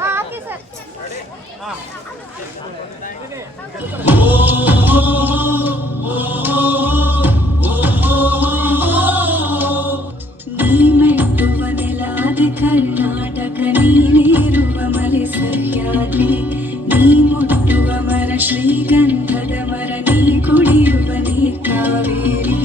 ಹಾಕಿ sir. ನೀ ಮೆಟ್ಟುವ ನೆಲಾದ ಕರ್ನಾಟಕ, ನೀನಿರುವ ಮಲೆ ಸಹ್ಯಾದ್ರಿ, ನೀ ಮುಟ್ಟುವ ಮರ ಶ್ರೀಗಂಧದ ಮರ, ನೀ ಕುಡಿಯುವ ನೀರ್ ಕಾವೇರಿ.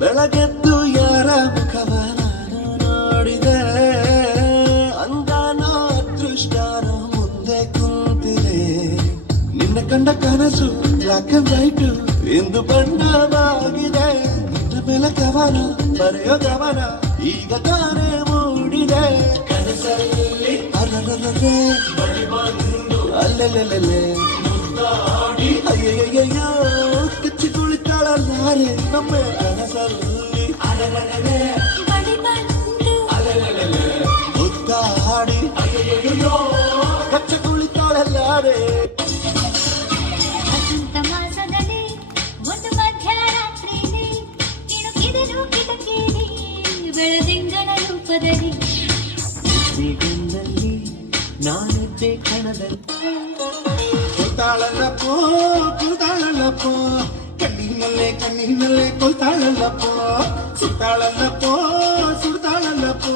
ಬೆಳಗೆದ್ದು ಯಾರ ಮುಖವ ನಾನು ನೋಡಿದೆ, ಅಂದಾನೋ ಅದೃಷ್ಟನೋ ಮುಂದೆ ಕುಂತಿದೆ. ನಿನ್ನ ಕಂಡ ಕನಸು ಬ್ಲಾಕ್ ಅಂಡ್ ವೈಟ್ ಎಂದು ಬಣ್ಣವಾಗಿದೆ. ನಿನ್ನ ಮೇಲೆ ಕವನ ಬರೆಯೋ ಗಮನ ಈಗ ತಾನೇ ಮೂಡಿದೆ. ಕನಸಲ್ಲಿ ಅರರರರೆ ಅಲ್ಲೆಲ್ಲೆಲ್ಲೆ ಅಯ್ಯಯ್ಯಯ್ಯೋ ಕಚ್ಚಿ ಕುಳಿತಾಳಲ್ಲಾರೆ ನಮ್ಮ ಕನಸಲ್ಲಿ ಮುದ್ದಾಡಿ ಅಯ್ಯಯ್ಯಯ್ಯೋ ಕಚ್ಚಿ ಕುಳಿತಾಳಲ್ಲಾರೆ. ವಸಂತ ಮಾಸದಲ್ಲಿ ಒಂದು ಮಧ್ಯರಾತ್ರಿಯಲ್ಲಿ ಕಿಣುಕಿದನು ಕಿಟಕಿಯಲ್ಲಿ ಬೆಳದಿಂಗಳ ರೂಪದಲ್ಲಿ ಸಿಗಂದಲ್ಲಿ ನಾನಿದ್ದೆ ಕಣದಲ್ಲಿ. ಕೊಲ್ತಾಳಲ್ಲಪ್ಪೋ ಕುಲ್ತಾಳಲ್ಲಪ್ಪೋ, ಕಣ್ಣಿನಲ್ಲೇ ಕೊಲ್ತಾಳಲ್ಲಪ್ಪೋ, ಸುತ್ತಾಳಲ್ಲಪ್ಪೋ ಸುಡ್ತಾಳಲ್ಲಪ್ಪೋ,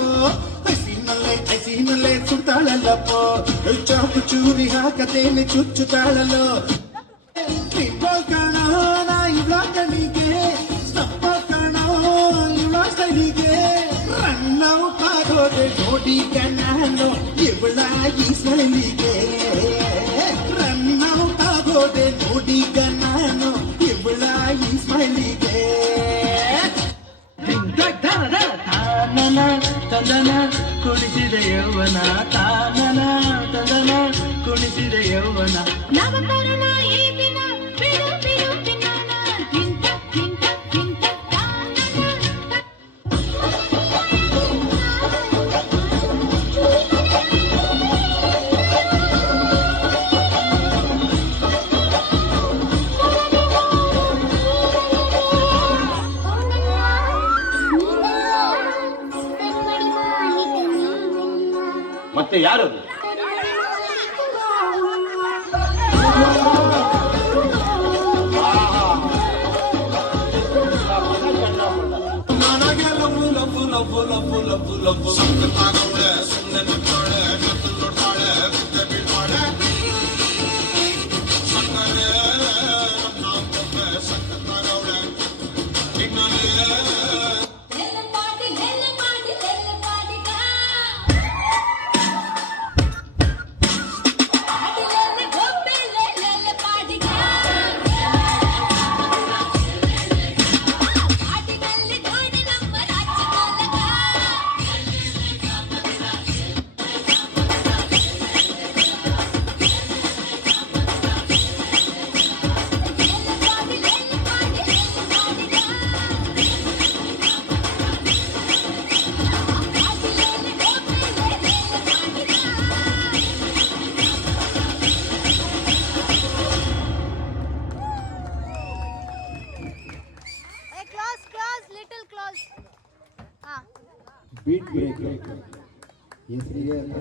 ಹಸಿನಲ್ಲೇ ಸುಡ್ತಾಳಲ್ಲಪ್ಪೋ, ಚಾಕು ಚೂರಿ ಹಾಕತೇನೆ ಚುಚ್ಚುತ್ತಾಳಲ್ಲೋ. ನಿಂಬ ಕಣ ನಾ ಇವಳ ಕಣಿಗೆ, ಸಪ್ಪ ಕಣ ಇವಳ ಸಲಿಗೆ, ರನ್ನವು ಕಾಗೋದೆ ನೋಡಿ ಕಣ್ಣು ಇವಳ ಈ ಸಲಿಗೆ, ರನ್ನವು ಕಾಗೋದೆ ನೋಡಿ ಕಣ್ಣು ಇವಳ ಈ ಸ್ಮೈಲಿಗೆ. ತಾನನ ತಂದನ ಕುಣಿಸಿದ ಯೌವನ, ತಾನನ ತಂದನ ಕುಣಿಸಿದ ಯೌವನ. ನಾಮಕರಣ ಈ ದಿನ ಬಿಡು ಬಿಡು ಬಿನ್ನಾನ ಗಿಂತ ಗಿಂತ ಗಿಂತ ಮತ್ತೆ ಯಾರದು? ನನಗೆ love love love love love love ಸಕ್ಕತ್ತಾಗವಳೆ, ಸುಮ್ಮನೆ ನಗ್ತಾಳೆ, ಕತ್ತು ನೋಡ್ತಾಳೆ, ಕುತ್ತೆ ಬೀಳ್ತಾಳೆ, ಸಕ್ಕರೆ ನಮ್ಮೊಮ್ಮೆ ಸಕ್ಕತ್ತಾಗವಳೆ ನಿನ್ನಲೇ. little close. बीट ब्रेक ये